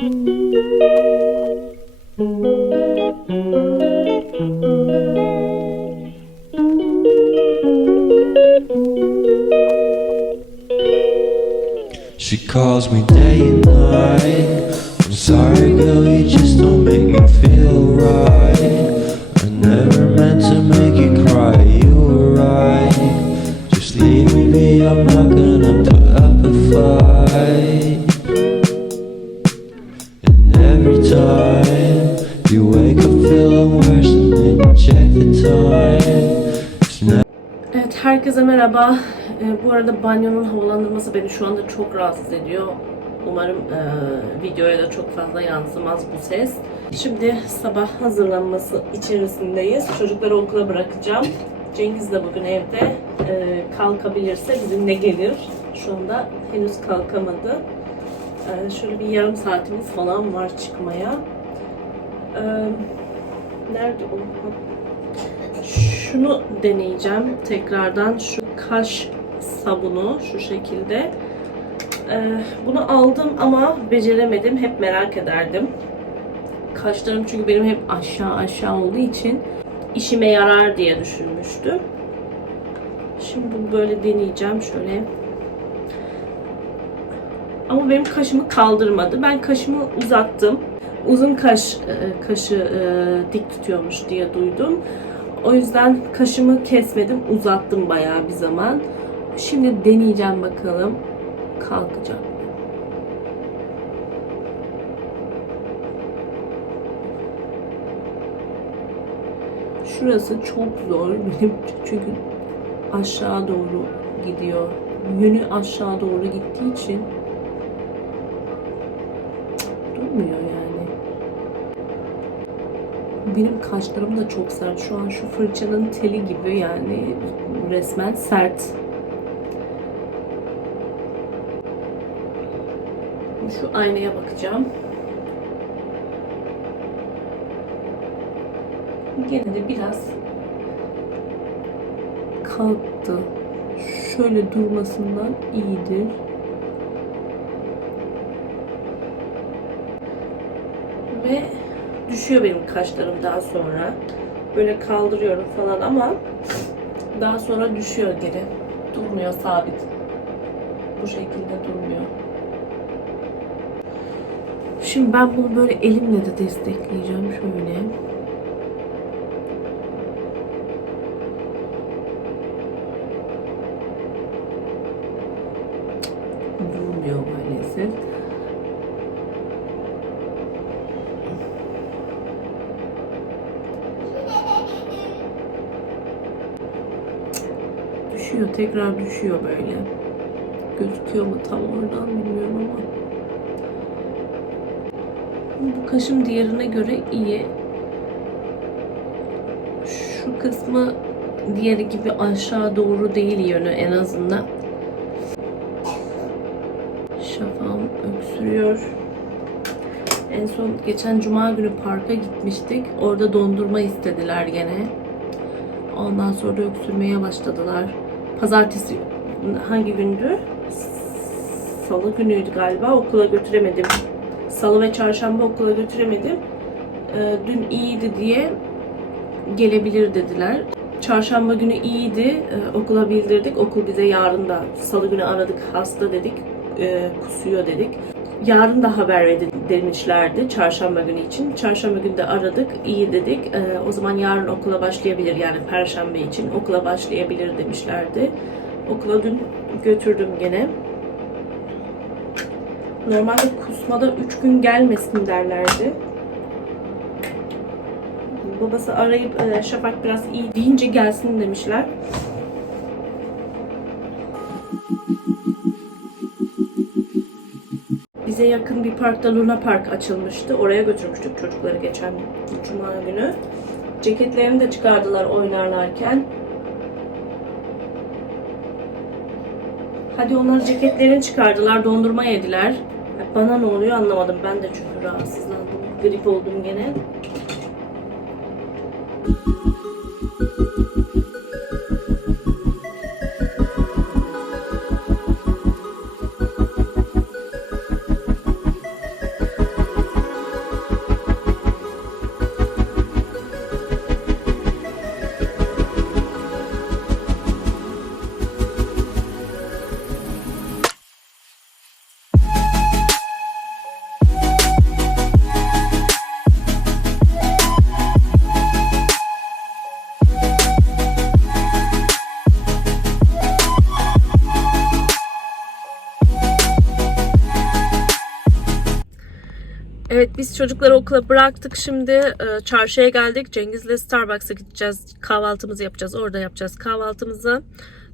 She calls me day and night. I'm sorry, girl, you just don't make me feel right. I never meant to make you cry, you were right. Just leave me be, I'm not gonna Evet, herkese merhaba. Ee, bu arada banyonun havalandırması beni şu anda çok rahatsız ediyor. Umarım e, videoya da çok fazla yansımaz bu ses. Şimdi sabah hazırlanması içerisindeyiz. Çocukları okula bırakacağım. Cengiz de bugün evde. Ee, kalkabilirse bizimle gelir. Şu anda henüz kalkamadı. Ee, şöyle bir yarım saatimiz falan var çıkmaya. Ee, nerede o? Şunu deneyeceğim tekrardan. Şu kaş sabunu şu şekilde. Ee, bunu aldım ama beceremedim. Hep merak ederdim. Kaşlarım çünkü benim hep aşağı aşağı olduğu için işime yarar diye düşünmüştüm. Şimdi bunu böyle deneyeceğim şöyle. Ama benim kaşımı kaldırmadı. Ben kaşımı uzattım. Uzun kaş e, kaşı e, dik tutuyormuş diye duydum. O yüzden kaşımı kesmedim, uzattım bayağı bir zaman. Şimdi deneyeceğim bakalım. Kalkacak. Şurası çok zor benim çünkü aşağı doğru gidiyor. Yönü aşağı doğru gittiği için durmuyor yani. Benim kaşlarım da çok sert. Şu an şu fırçanın teli gibi yani resmen sert. Şu aynaya bakacağım. Gene de biraz kalktı. Şöyle durmasından iyidir. Ve düşüyor benim kaşlarım daha sonra. Böyle kaldırıyorum falan ama daha sonra düşüyor geri. Durmuyor sabit. Bu şekilde durmuyor. Şimdi ben bunu böyle elimle de destekleyeceğim şöyle. Durmuyor maalesef. Düşüyor, tekrar düşüyor böyle. Gözüküyor mu tam oradan bilmiyorum ama. Bu kaşım diğerine göre iyi. Şu kısmı diğeri gibi aşağı doğru değil yönü en azından. Şafağım öksürüyor. En son geçen cuma günü parka gitmiştik. Orada dondurma istediler gene. Ondan sonra öksürmeye başladılar. Pazartesi hangi gündü? Salı günüydü galiba. Okula götüremedim. Salı ve çarşamba okula götüremedim. Ee, dün iyiydi diye gelebilir dediler. Çarşamba günü iyiydi. Ee, okula bildirdik. Okul bize yarın da salı günü aradık. Hasta dedik. Ee, kusuyor dedik. Yarın da haber verin demişlerdi çarşamba günü için. Çarşamba günü de aradık. iyi dedik. Ee, o zaman yarın okula başlayabilir yani perşembe için okula başlayabilir demişlerdi. Okula dün götürdüm gene. Normalde kusmada 3 gün gelmesin derlerdi. Babası arayıp e, Şafak biraz iyi deyince gelsin demişler. Bize yakın bir parkta Luna Park açılmıştı. Oraya götürmüştük çocukları geçen cuma günü. Ceketlerini de çıkardılar oynarlarken. Hadi onlar ceketlerini çıkardılar, dondurma yediler. Bana ne oluyor anlamadım. Ben de çünkü rahatsızlandım. Grip oldum gene. Çocukları okula bıraktık şimdi e, çarşıya geldik. Cengiz'le Starbucks'a gideceğiz. Kahvaltımızı yapacağız. Orada yapacağız kahvaltımızı.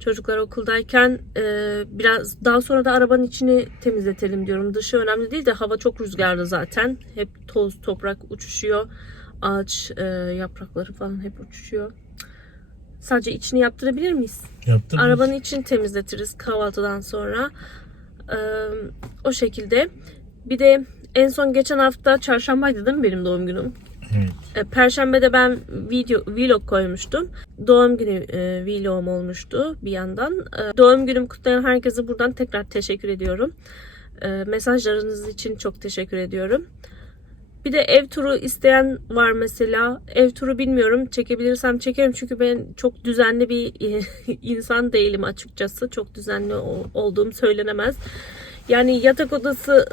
Çocuklar okuldayken e, biraz daha sonra da arabanın içini temizletelim diyorum. Dışı önemli değil de hava çok rüzgarlı zaten. Hep toz toprak uçuşuyor. Ağaç e, yaprakları falan hep uçuşuyor. Sadece içini yaptırabilir miyiz? Yaptın mı? Arabanın içini temizletiriz kahvaltıdan sonra. Ee, o şekilde. Bir de en son geçen hafta çarşambaydı değil mi benim doğum günüm? Evet. E, Perşembede ben video vlog koymuştum. Doğum günü e, vlogum olmuştu bir yandan. E, doğum günümü kutlayan herkese buradan tekrar teşekkür ediyorum. E, mesajlarınız için çok teşekkür ediyorum. Bir de ev turu isteyen var mesela. Ev turu bilmiyorum. Çekebilirsem çekerim. Çünkü ben çok düzenli bir insan değilim açıkçası. Çok düzenli ol- olduğum söylenemez. Yani yatak odası,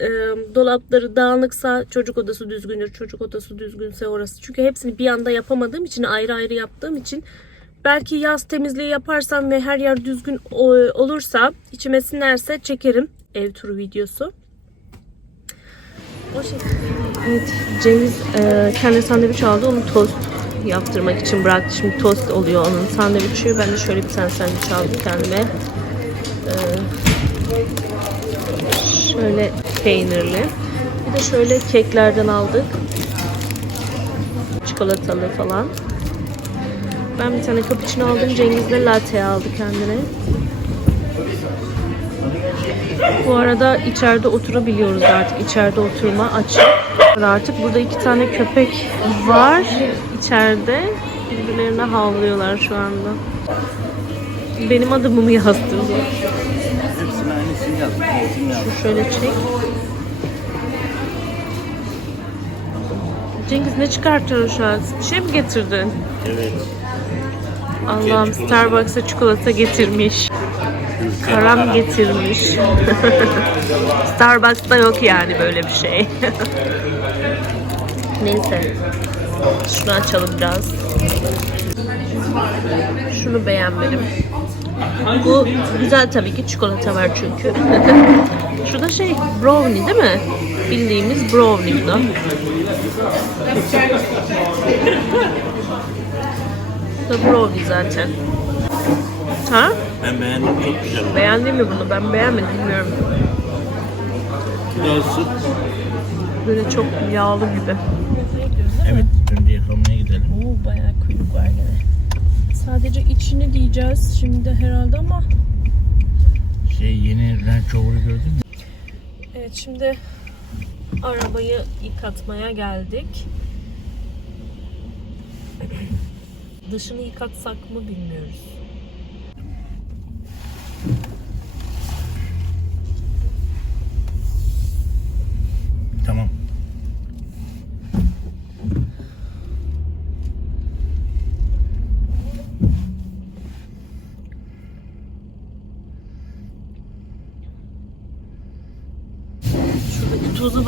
e, dolapları dağınıksa çocuk odası düzgündür. Çocuk odası düzgünse orası. Çünkü hepsini bir anda yapamadığım için, ayrı ayrı yaptığım için belki yaz temizliği yaparsam ve her yer düzgün olursa, içime sinerse çekerim ev turu videosu. O şekilde. Evet, Cengiz e, kendi sandviç aldı. Onu tost yaptırmak için bıraktı. Şimdi tost oluyor onun sandviçi. Ben de şöyle bir tane sandviç aldım kendime. E, şöyle peynirli. Bir de şöyle keklerden aldık. Çikolatalı falan. Ben bir tane cappuccino aldım. Cengiz de latte aldı kendine. Bu arada içeride oturabiliyoruz artık. İçeride oturma açık. Artık burada iki tane köpek var içeride. Birbirlerine havlıyorlar şu anda. Benim adımı mı yazdırdı? Hepsinin aynısını yaptım. Hepsini yaptım. Şu şöyle çek. Cengiz ne çıkartıyorsun şu an? Bir şey mi getirdin? Evet. Allah'ım Starbucks'a çikolata getirmiş. Karam getirmiş. Starbucks'ta yok yani böyle bir şey. Neyse. Şunu açalım biraz. Şunu beğenmedim. Bu güzel tabii ki çikolata var çünkü. Şu da şey brownie değil mi? Bildiğimiz brownie bu da. Bu da brownie zaten. Ha? Ben beğendim. Çok güzel. Beğendin mi bunu? Ben beğenmedim bilmiyorum. Kilosu. Böyle çok yağlı gibi. Evet. Önce yıkamaya gidelim. Oo bayağı kuyruk var gene. Sadece içini diyeceğiz şimdi herhalde ama. Şey yeni Range Rover'ı gördün mü? Evet şimdi arabayı yıkatmaya geldik. Dışını yıkatsak mı bilmiyoruz.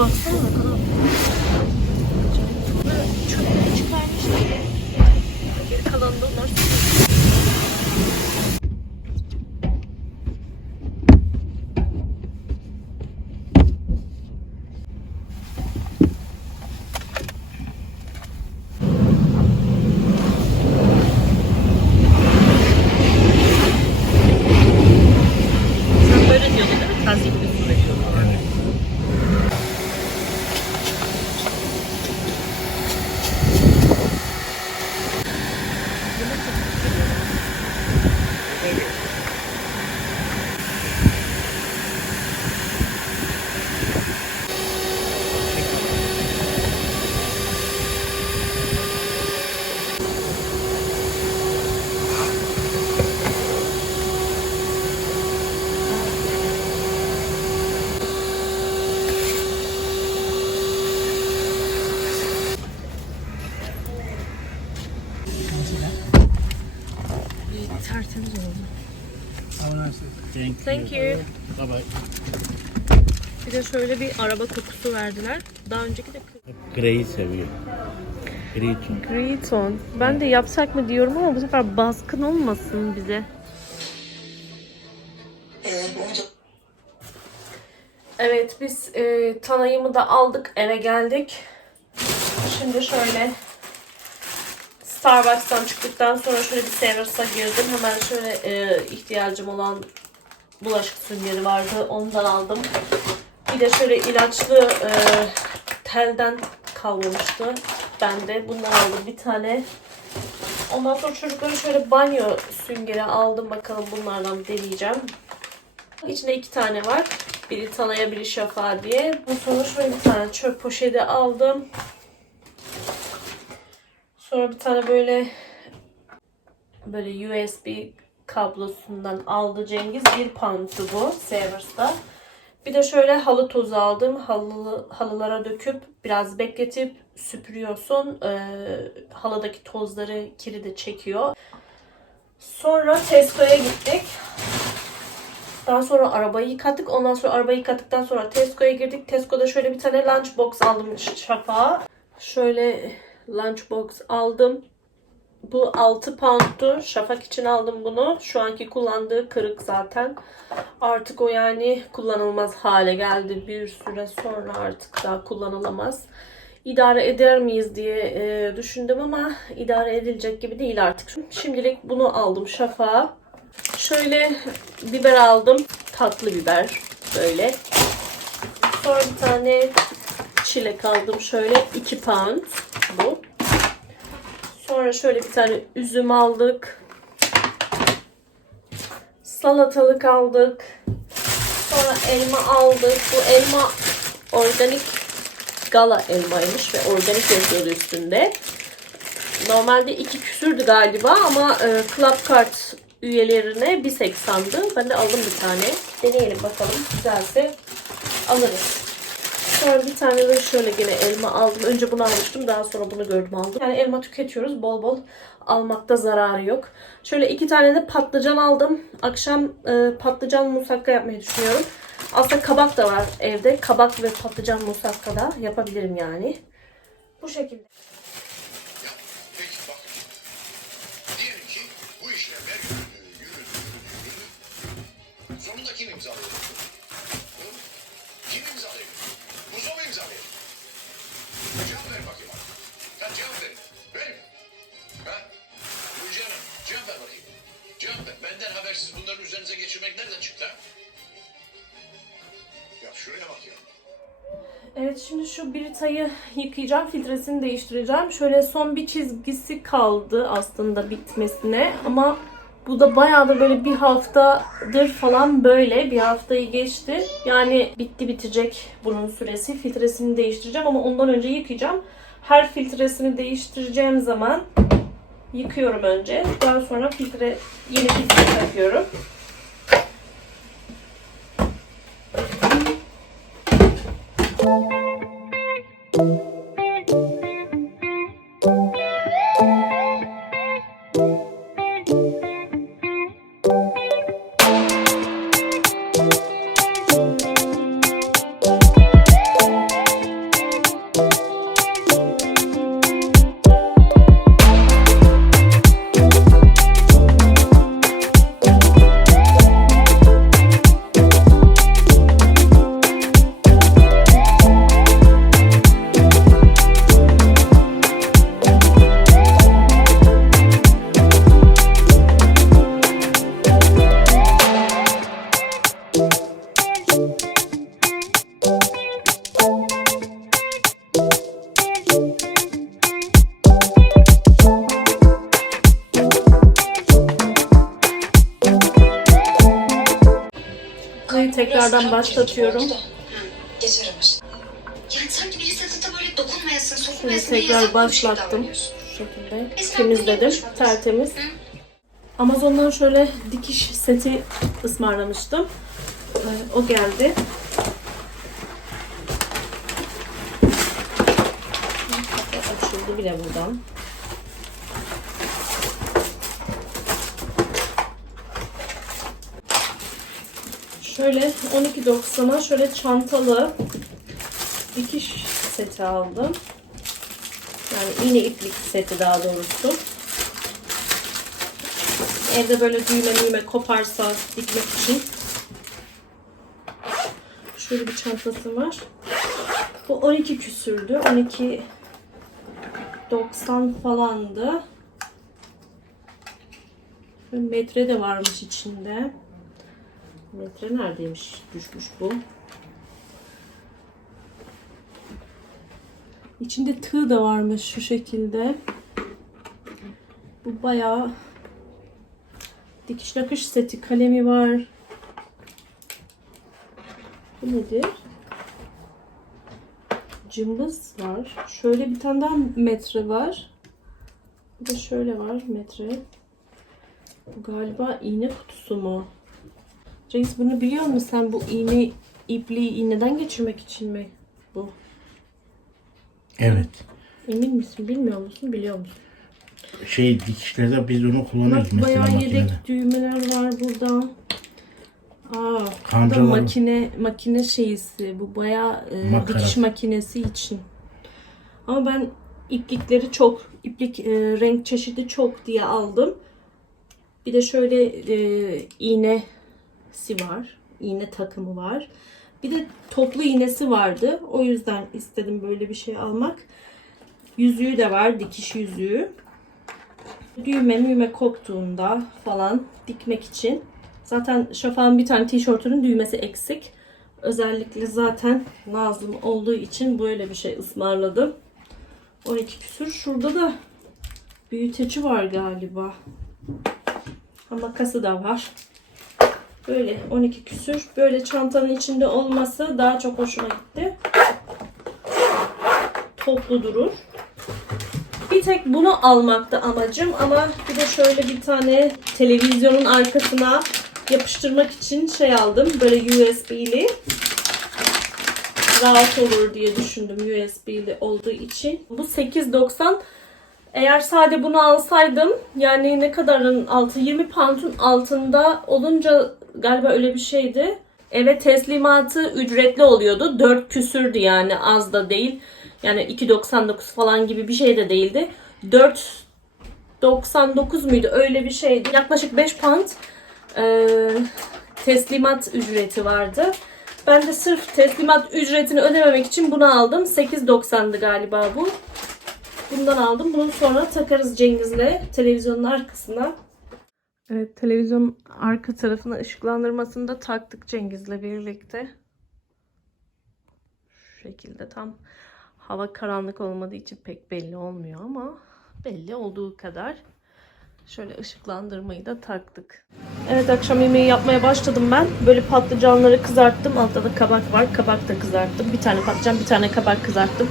거 차는 Tertemiz oldu. Thank, Thank you. Bye bye. Bir de şöyle bir araba kokusu verdiler. Daha önceki de Grey'i seviyor. Grey için. Greyton. Ben de yapsak mı diyorum ama bu sefer baskın olmasın bize. Evet biz e, tanayımı da aldık eve geldik. Şimdi şöyle Starbucks'tan çıktıktan sonra şöyle bir Severs'a girdim. Hemen şöyle e, ihtiyacım olan bulaşık süngeri vardı. Ondan aldım. Bir de şöyle ilaçlı e, telden kalmamıştı. Ben de bundan aldım bir tane. Ondan sonra çocuklara şöyle banyo süngeri aldım. Bakalım bunlardan deneyeceğim. İçinde iki tane var. Biri Tana'ya biri Şafa diye. Bu sonra şöyle bir tane çöp poşeti aldım. Sonra bir tane böyle böyle USB kablosundan aldı Cengiz. Bir pound'tu bu Severs'ta. Bir de şöyle halı tozu aldım. Halı, halılara döküp biraz bekletip süpürüyorsun. Ee, halıdaki tozları, kiri de çekiyor. Sonra Tesco'ya gittik. Daha sonra arabayı yıkattık. Ondan sonra arabayı yıkattıktan sonra Tesco'ya girdik. Tesco'da şöyle bir tane lunchbox aldım şafağa. Şöyle lunchbox aldım. Bu 6 pound'tu. Şafak için aldım bunu. Şu anki kullandığı kırık zaten. Artık o yani kullanılmaz hale geldi. Bir süre sonra artık daha kullanılamaz. İdare eder miyiz diye e, düşündüm ama idare edilecek gibi değil artık. Şimdilik bunu aldım şafağa. Şöyle biber aldım. Tatlı biber. Böyle. Sonra bir tane çilek aldım. Şöyle 2 pound bu. Sonra şöyle bir tane üzüm aldık. Salatalık aldık. Sonra elma aldık. Bu elma organik gala elmaymış ve organik yazıyordu üstünde. Normalde iki küsürdü galiba ama e, Club Card üyelerine 1.80'dı. Ben de aldım bir tane. Deneyelim bakalım. Güzelse alırız. Sonra bir tane de şöyle gene elma aldım. Önce bunu almıştım. Daha sonra bunu gördüm aldım. Yani elma tüketiyoruz. Bol bol almakta zararı yok. Şöyle iki tane de patlıcan aldım. Akşam e, patlıcan musakka yapmayı düşünüyorum. Aslında kabak da var evde. Kabak ve patlıcan musakka da yapabilirim yani. Bu şekilde. Şu Brita'yı yıkayacağım. Filtresini değiştireceğim. Şöyle son bir çizgisi kaldı aslında bitmesine. Ama bu da bayağı da böyle bir haftadır falan böyle. Bir haftayı geçti. Yani bitti bitecek bunun süresi. Filtresini değiştireceğim ama ondan önce yıkayacağım. Her filtresini değiştireceğim zaman yıkıyorum önce. Daha sonra filtre yeni filtre takıyorum. Tekrardan başlatıyorum. Geçer ama. Yani sanki bir sırtında böyle dokunmayasın, sokulmayasın diye tekrar yasakmış gibi başlattım. davranıyorsun. Şu şekilde temizledim. Tertemiz. Amazon'dan şöyle dikiş seti ısmarlamıştım. Ee, O geldi. Açıldı bile buradan. Şöyle 12.90'a şöyle çantalı dikiş seti aldım. Yani iğne iplik seti daha doğrusu. Evde böyle düğme düğme koparsa dikmek için. Şöyle bir çantası var. Bu 12 küsürdü. 12 90 falandı. Metre de varmış içinde. Metre neredeymiş? Düşmüş bu. İçinde tığ da varmış şu şekilde. Bu bayağı dikiş nakış seti kalemi var. Bu nedir? Cımbız var. Şöyle bir tane daha metre var. Bir de şöyle var metre. Bu galiba iğne kutusu mu? Reis bunu biliyor musun sen bu iğne ipliği iğneden geçirmek için mi bu? Evet. Emin misin? Bilmiyor musun? Biliyor musun? Şey dikişlerde biz onu kullanıyoruz Bak mesela bayağı makinede. yedek düğmeler var burada. Aa, bu da Kancalar makine makine şeysi. Bu bayağı e, Makara. dikiş makinesi için. Ama ben iplikleri çok, iplik e, renk çeşidi çok diye aldım. Bir de şöyle e, iğnesi var. İğne takımı var. Bir de toplu iğnesi vardı. O yüzden istedim böyle bir şey almak. Yüzüğü de var, dikiş yüzüğü düğme müğme koptuğunda falan dikmek için. Zaten Şafak'ın bir tane tişörtünün düğmesi eksik. Özellikle zaten lazım olduğu için böyle bir şey ısmarladım. 12 küsür. Şurada da büyüteci var galiba. Ha, Makası da var. Böyle 12 küsür. Böyle çantanın içinde olması daha çok hoşuma gitti. Toplu durur. Bir tek bunu almaktı amacım ama bir de şöyle bir tane televizyonun arkasına yapıştırmak için şey aldım. Böyle USB'li. Rahat olur diye düşündüm USB'li olduğu için. Bu 8.90 eğer sade bunu alsaydım yani ne kadarın altı 20 pound'un altında olunca galiba öyle bir şeydi. Eve teslimatı ücretli oluyordu. 4 küsürdü yani az da değil. Yani 2.99 falan gibi bir şey de değildi. 4.99 muydu? Öyle bir şeydi. Yaklaşık 5 pound e, teslimat ücreti vardı. Ben de sırf teslimat ücretini ödememek için bunu aldım. 8.90'dı galiba bu. Bundan aldım. Bunu sonra takarız Cengiz'le televizyonun arkasına. Evet televizyonun arka tarafına ışıklandırmasını da taktık Cengiz'le birlikte. Şu şekilde tam hava karanlık olmadığı için pek belli olmuyor ama belli olduğu kadar. Şöyle ışıklandırmayı da taktık. Evet akşam yemeği yapmaya başladım ben. Böyle patlıcanları kızarttım. Altta da kabak var. Kabak da kızarttım. Bir tane patlıcan, bir tane kabak kızarttım.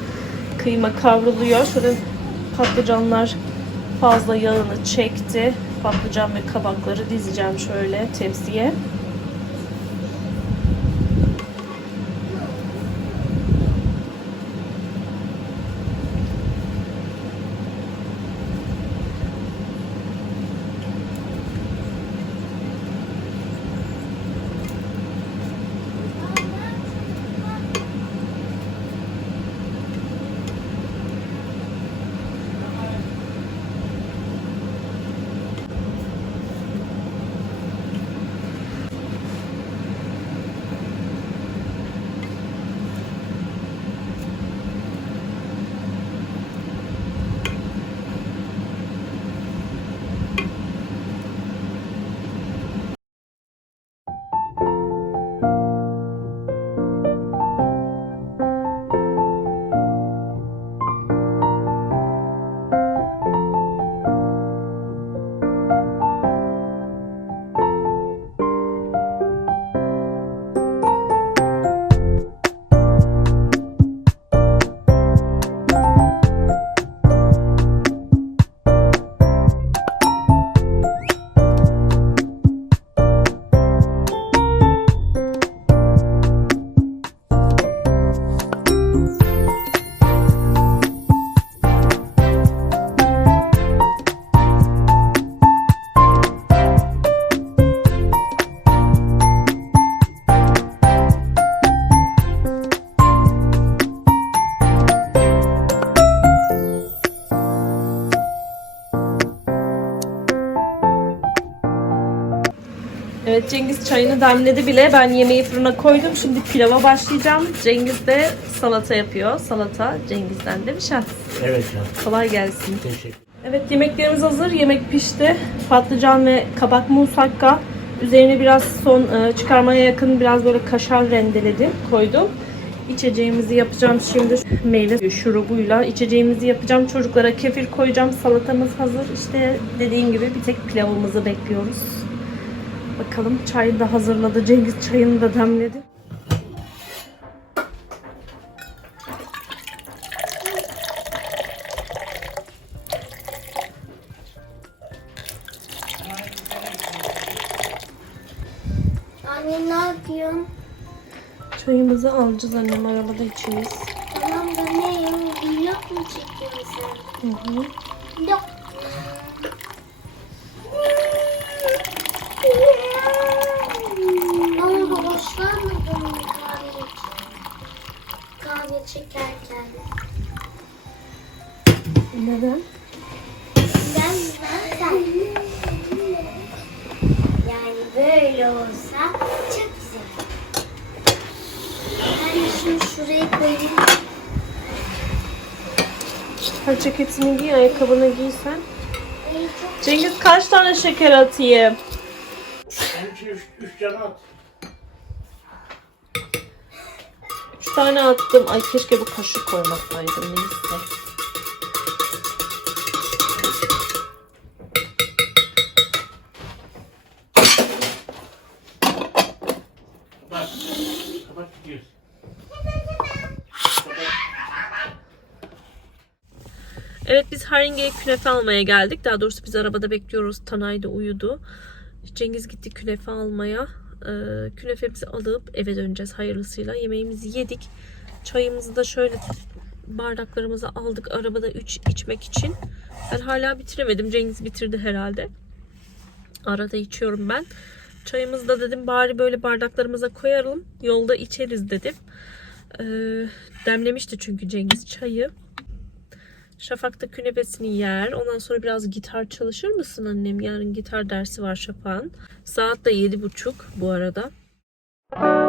Kıyma kavruluyor. Şöyle patlıcanlar fazla yağını çekti. Patlıcan ve kabakları dizeceğim şöyle tepsiye. Evet Cengiz çayını demledi bile. Ben yemeği fırına koydum. Şimdi pilava başlayacağım. Cengiz de salata yapıyor. Salata Cengiz'den de bir şans. Evet canım. Kolay gelsin. Teşekkür Evet yemeklerimiz hazır. Yemek pişti. Patlıcan ve kabak musakka. Üzerine biraz son e, çıkarmaya yakın biraz böyle kaşar rendeledim, koydum. İçeceğimizi yapacağım şimdi meyve şurubuyla. içeceğimizi yapacağım. Çocuklara kefir koyacağım. Salatamız hazır. İşte dediğim gibi bir tek pilavımızı bekliyoruz. Bakalım çayı da hazırladı. Cengiz çayını da demledi. Anne ne yapıyorsun? Çayımızı alacağız annem arabada içeceğiz. Tamam da ne yemin vlog mu çekiyorsun sen? Hı hı. Vlog. Zaten yani böyle olsa çok güzel. Ben şunu şuraya koyayım. Her ceketini giy, ayakkabını giysen. Cengiz kaç tane şeker atayım? İçin üç, üç tane at. Üç tane attım. Ay keşke bu kaşık koymasaydım. Neyse. Haringe'ye künefe almaya geldik. Daha doğrusu biz arabada bekliyoruz. Tanay da uyudu. Cengiz gitti künefe almaya. Ee, künefemizi alıp eve döneceğiz hayırlısıyla. Yemeğimizi yedik. Çayımızı da şöyle bardaklarımızı aldık arabada 3 içmek için. Ben hala bitiremedim. Cengiz bitirdi herhalde. Arada içiyorum ben. Çayımızı da dedim bari böyle bardaklarımıza koyalım. Yolda içeriz dedim. Ee, demlemişti çünkü Cengiz çayı. Şafak da künefesini yer. Ondan sonra biraz gitar çalışır mısın annem? Yarın gitar dersi var Şafak'ın. Saat de yedi buçuk bu arada. Müzik